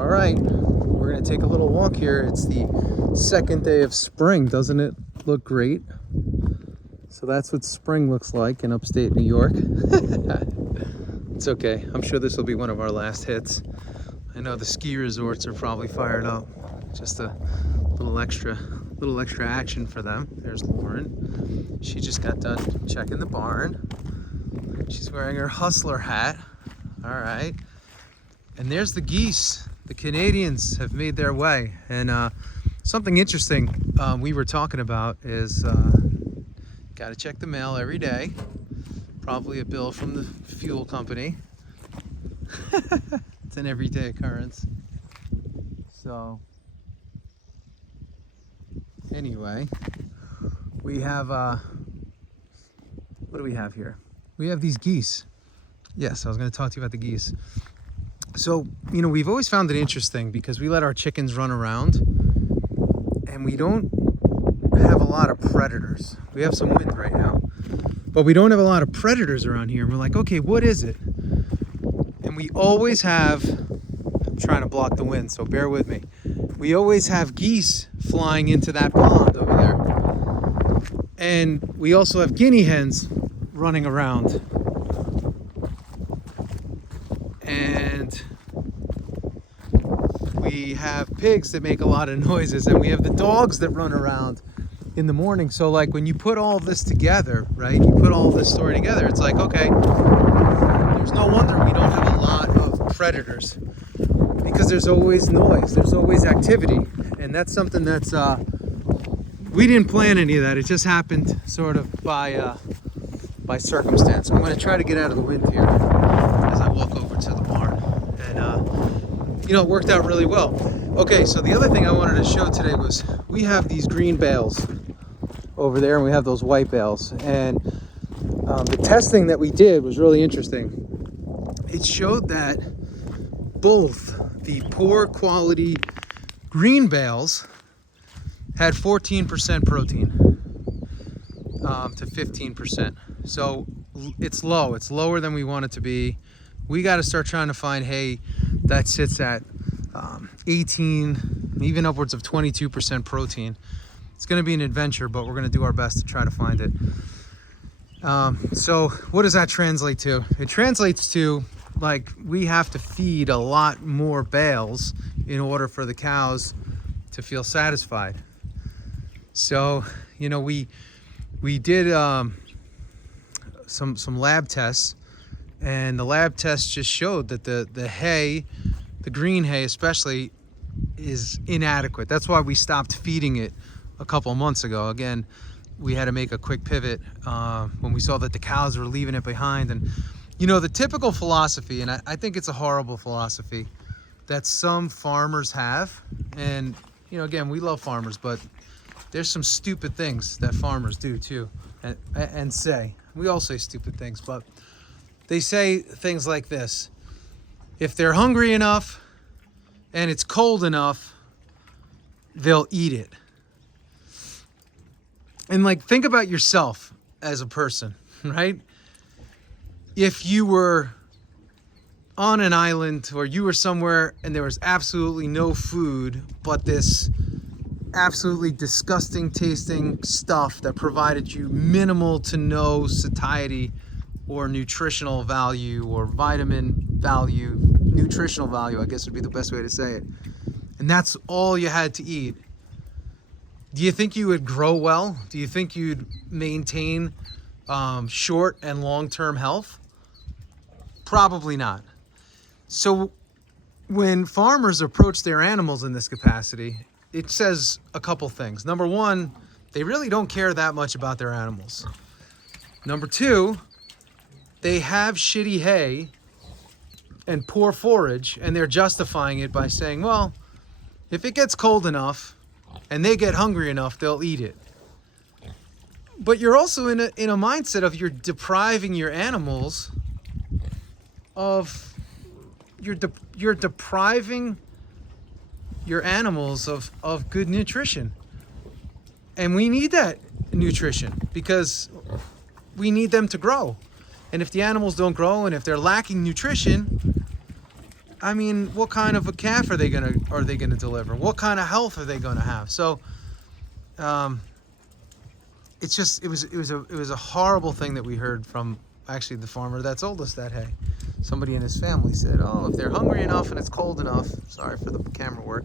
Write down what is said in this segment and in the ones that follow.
All right, we're gonna take a little walk here. It's the second day of spring. Doesn't it look great? So that's what spring looks like in upstate New York. It's okay. I'm sure this will be one of our last hits. I know the ski resorts are probably fired up. Just a little extra action for them. There's Lauren. She just got done checking the barn. She's wearing her hustler hat. All right. And there's the geese. The Canadians have made their way. And something interesting we were talking about is got to check the mail every day. Probably a bill from the fuel company. It's an everyday occurrence. So anyway, we have what do we have here? We have these geese. Yes, I was going to talk to you about the geese. So, you know, we've always found it interesting because we let our chickens run around and we don't have a lot of predators. We have some wind right now, but we don't have a lot of predators around here. And we're like, okay, what is it? And we always have, I'm trying to block the wind, so bear with me. We always have geese flying into that pond over there. And we also have guinea hens running around. And we have pigs that make a lot of noises, and we have the dogs that run around in the morning. So like when you put all this together, right? You put all this story together, it's like, okay, there's no wonder we don't have a lot of predators, because there's always noise, there's always activity. And that's something that's, we didn't plan any of that. It just happened sort of by circumstance. I'm gonna try to get out of the wind here as I walk over to the barn. And, you know, it worked out really well. Okay, so the other thing I wanted to show today was we have these green bales over there and we have those white bales. And the testing that we did was really interesting. It showed that both the poor quality green bales had 14% protein to 15%. So it's low. It's lower than we want it to be. We got to start trying to find hay that sits at 18, even upwards of 22% protein. It's going to be an adventure, but we're going to do our best to try to find it. So what does that translate to? It translates to, like, we have to feed a lot more bales in order for the cows to feel satisfied. So, you know, we did some lab tests, and the lab tests just showed that the hay, the green hay especially, is inadequate. That's why we stopped feeding it a couple months ago. Again, we had to make a quick pivot when we saw that the cows were leaving it behind. And you know, the typical philosophy, and I think it's a horrible philosophy that some farmers have, and you know, again, we love farmers, but there's some stupid things that farmers do too, and say. We all say stupid things, but they say things like this: if they're hungry enough and it's cold enough, they'll eat it. And like, think about yourself as a person, right? If you were on an island or you were somewhere and there was absolutely no food but this absolutely disgusting tasting stuff that provided you minimal to no satiety or nutritional value or vitamin value, nutritional value, I guess would be the best way to say it. And that's all you had to eat. Do you think you would grow well? Do you think you'd maintain short and long-term health? Probably not. So when farmers approach their animals in this capacity, it says a couple things. Number one, they really don't care that much about their animals. Number two, they have shitty hay and poor forage, and they're justifying it by saying, well, if it gets cold enough and they get hungry enough, they'll eat it. But you're also in a mindset of you're depriving your animals of, you're depriving your animals of good nutrition. And we need that nutrition because we need them to grow. And if the animals don't grow and if they're lacking nutrition, I mean, what kind of a calf are they gonna deliver? What kind of health are they gonna have? So, it's just it was a horrible thing that we heard from actually the farmer that told us that. Hey, somebody in his family said, oh, if they're hungry enough and it's cold enough, sorry for the camera work,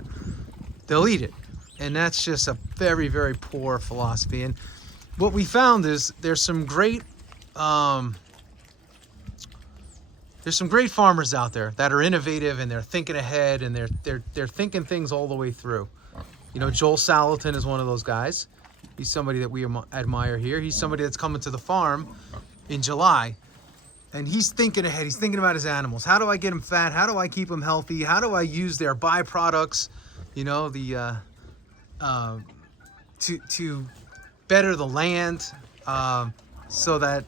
they'll eat it. And that's just a very, very poor philosophy. And what we found is there's some great farmers out there that are innovative, and they're thinking ahead, and they're thinking things all the way through. You know, 𝐲𝐨𝐿 is one of those guys. He's somebody that we admire here. He's somebody that's coming to the farm in July, and he's thinking ahead. He's thinking about his animals. How do I get them fat? How do I keep them healthy? How do I use their byproducts, you know, to better the land, so that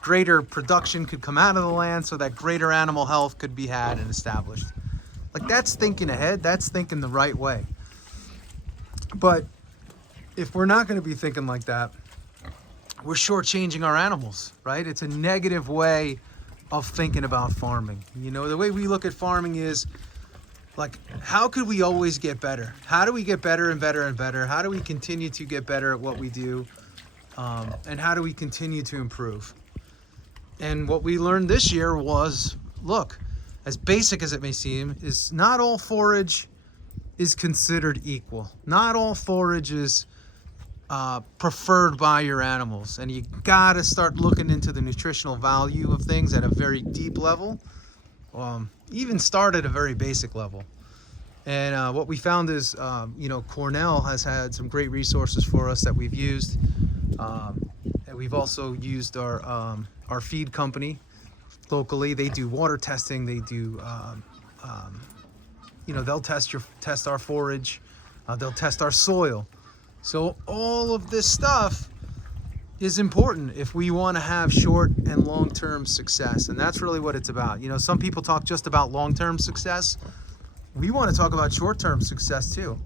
greater production could come out of the land, so that greater animal health could be had and established. Like, that's thinking ahead. That's thinking the right way. But if we're not going to be thinking like that, we're shortchanging our animals, right? It's a negative way of thinking about farming. You know, the way we look at farming is like, how could we always get better? How do we get better and better and better? How do we continue to get better at what we do? And how do we continue to improve? And what we learned this year was, look, as basic as it may seem, is not all forage is considered equal. Not all forage is preferred by your animals. And you gotta start looking into the nutritional value of things at a very deep level. Even start at a very basic level. And what we found is, you know, Cornell has had some great resources for us that we've used. And we've also used our feed company locally. They do water testing. They do, you know, they'll test our forage. They'll test our soil. So all of this stuff is important if we want to have short and long-term success. And that's really what it's about. You know, some people talk just about long-term success. We want to talk about short-term success too.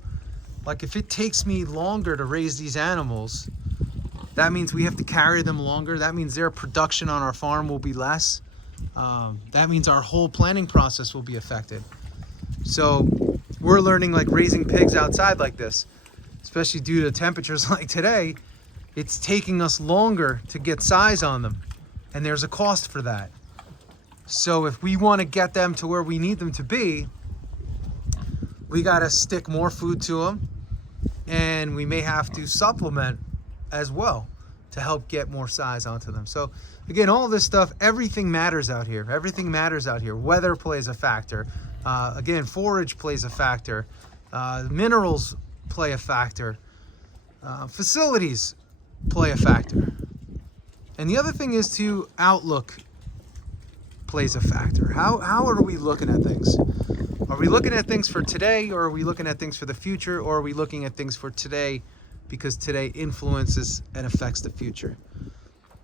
Like, if it takes me longer to raise these animals, that means we have to carry them longer. That means their production on our farm will be less. That means our whole planning process will be affected. So we're learning, like, raising pigs outside like this, especially due to temperatures like today, it's taking us longer to get size on them. And there's a cost for that. So if we want to get them to where we need them to be, we got to stick more food to them. And we may have to supplement as well to help get more size onto them. So again, all this stuff, everything matters out here. Everything matters out here. Weather plays a factor. Again, forage plays a factor. Minerals play a factor. Facilities play a factor. And the other thing is, to outlook plays a factor. How are we looking at things? Are we looking at things for today, or are we looking at things for the future, or are we looking at things for today because today influences and affects the future?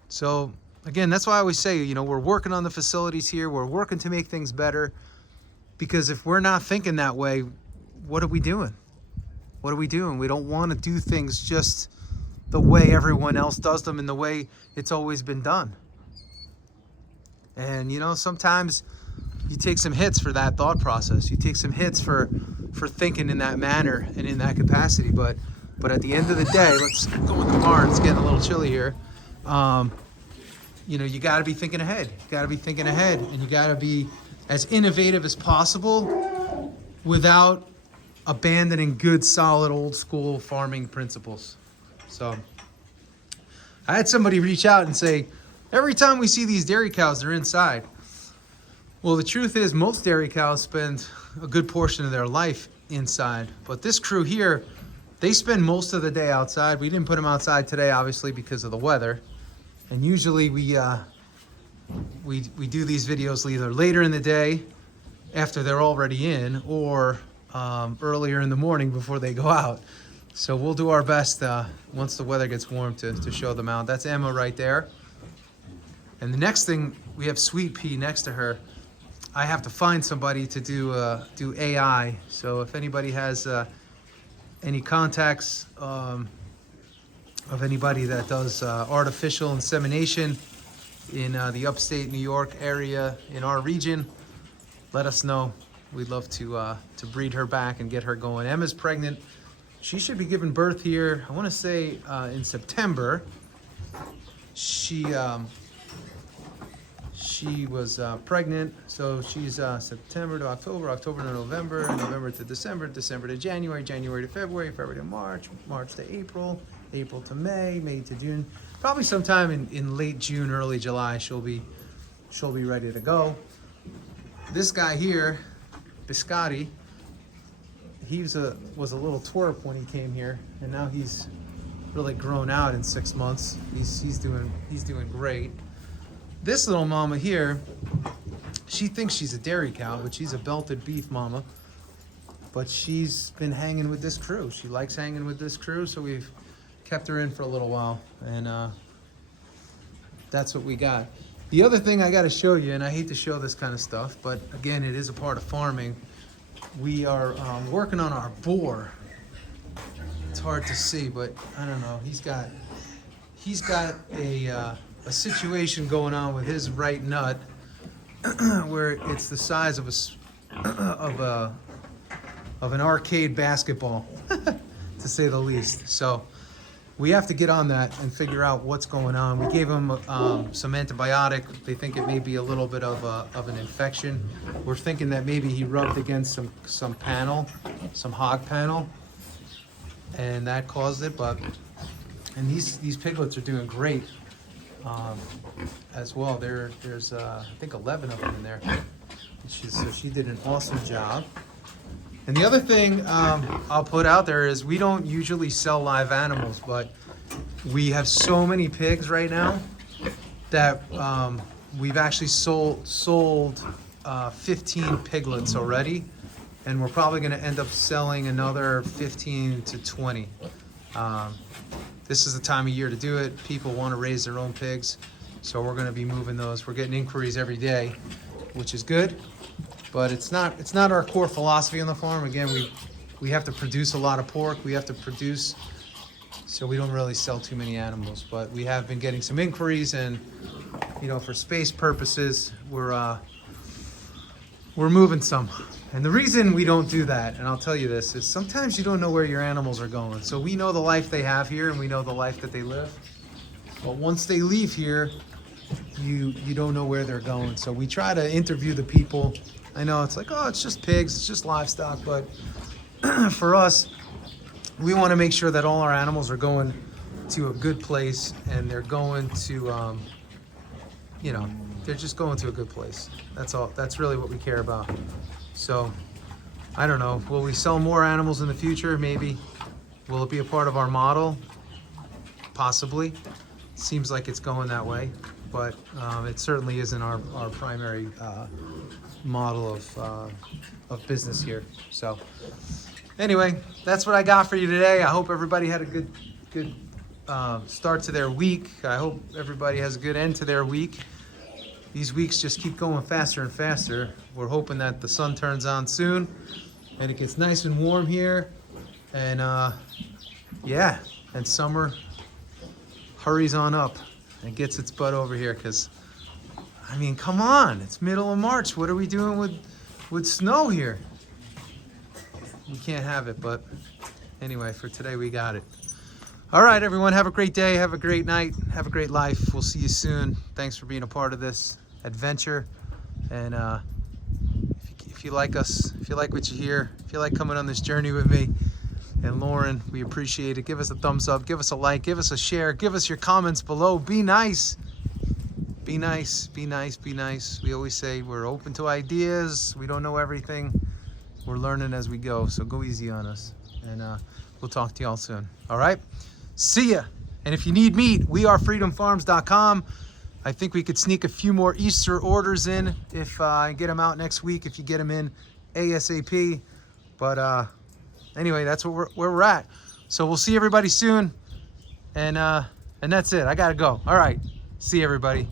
So again, that's why I always say, you know, we're working on the facilities here. We're working to make things better, because if we're not thinking that way, what are we doing? What are we doing? We don't want to do things just the way everyone else does them and the way it's always been done. And, you know, sometimes you take some hits for that thought process. You take some hits for thinking in that manner and in that capacity. But at the end of the day, let's go in the barn. It's getting a little chilly here. You know, you got to be thinking ahead. You got to be thinking ahead, and you got to be as innovative as possible without abandoning good, solid, old school farming principles. So I had somebody reach out and say, every time we see these dairy cows, they're inside. Well, the truth is, most dairy cows spend a good portion of their life inside. But this crew here, they spend most of the day outside. We didn't put them outside today, obviously, because of the weather. And usually we do these videos either later in the day, after they're already in, or earlier in the morning before they go out. So we'll do our best once the weather gets warm to show them out. That's Emma right there. And the next thing, we have Sweet Pea next to her. I have to find somebody to do AI. So if anybody has any contacts of anybody that does artificial insemination in the upstate New York area in our region, let us know. we'd love to breed her back and get her going. Emma's pregnant. She should be giving birth here, I want to say in September. She was pregnant, so she's September to October, October to November, November to December, December to January, January to February, February to March, March to April, April to May, May to June. Probably sometime in late June, early July, she'll be ready to go. This guy here, Biscotti, he was a little twerp when he came here, and now he's really grown out in 6 months. He's doing great. This little mama here, she thinks she's a dairy cow, but she's a belted beef mama. But she's been hanging with this crew. She likes hanging with this crew, so we've kept her in for a little while, and that's what we got. The other thing I got to show you, and I hate to show this kind of stuff, but again, it is a part of farming. We are working on our boar. It's hard to see, but I don't know. He's got a situation going on with his right nut where it's the size of an arcade basketball, to say the least. So we have to get on that and figure out what's going on. We gave him some antibiotic. They think it may be a little bit of an infection. We're thinking that maybe he rubbed against some panel, some hog panel, and that caused it. And these piglets are doing great as well. There's I think 11 of them in there. So she did an awesome job. And the other thing I'll put out there is we don't usually sell live animals, but we have so many pigs right now that we've actually sold 15 piglets already, and we're probably going to end up selling another 15 to 20. This is the time of year to do it. People want to raise their own pigs, so we're going to be moving those. We're getting inquiries every day, which is good. But it's not our core philosophy on the farm. Again, we have to produce a lot of pork. We have to produce, so we don't really sell too many animals. But we have been getting some inquiries, and for space purposes, we're moving some. And the reason we don't do that, and I'll tell you this, is sometimes you don't know where your animals are going. So we know the life they have here, and we know the life that they live. But once they leave here, you don't know where they're going. So we try to interview the people. I know it's like, oh, it's just pigs, it's just livestock, but for us, we want to make sure that all our animals are going to a good place, and they're going to, they're just going to a good place. That's all. That's really what we care about. So, I don't know. Will we sell more animals in the future? Maybe. Will it be a part of our model? Possibly. Seems like it's going that way, but it certainly isn't our primary model of business here. So anyway, that's what I got for you today. I hope everybody had a good start to their week. I hope everybody has a good end to their week. These weeks just keep going faster and faster. We're hoping that the sun turns on soon and it gets nice and warm here, and and summer hurries on up and gets its butt over here, because I mean, come on, it's middle of March. What are we doing with snow here? We can't have it, but anyway, for today we got it. All right, everyone, have a great day, have a great night, have a great life. We'll see you soon. Thanks for being a part of this adventure. And if you like us, if you like what you hear, if you like coming on this journey with me and Lauren, we appreciate it. Give us a thumbs up, give us a like, give us a share, give us your comments below. Be nice. Be nice, be nice, be nice. We always say we're open to ideas. We don't know everything. We're learning as we go, so go easy on us. And we'll talk to y'all soon. All right? See ya. And if you need meat, wearefreedomfarms.com. I think we could sneak a few more Easter orders in if I get them out next week, if you get them in ASAP. But anyway, that's where we're at. So we'll see everybody soon. And that's it. I got to go. All right. See everybody.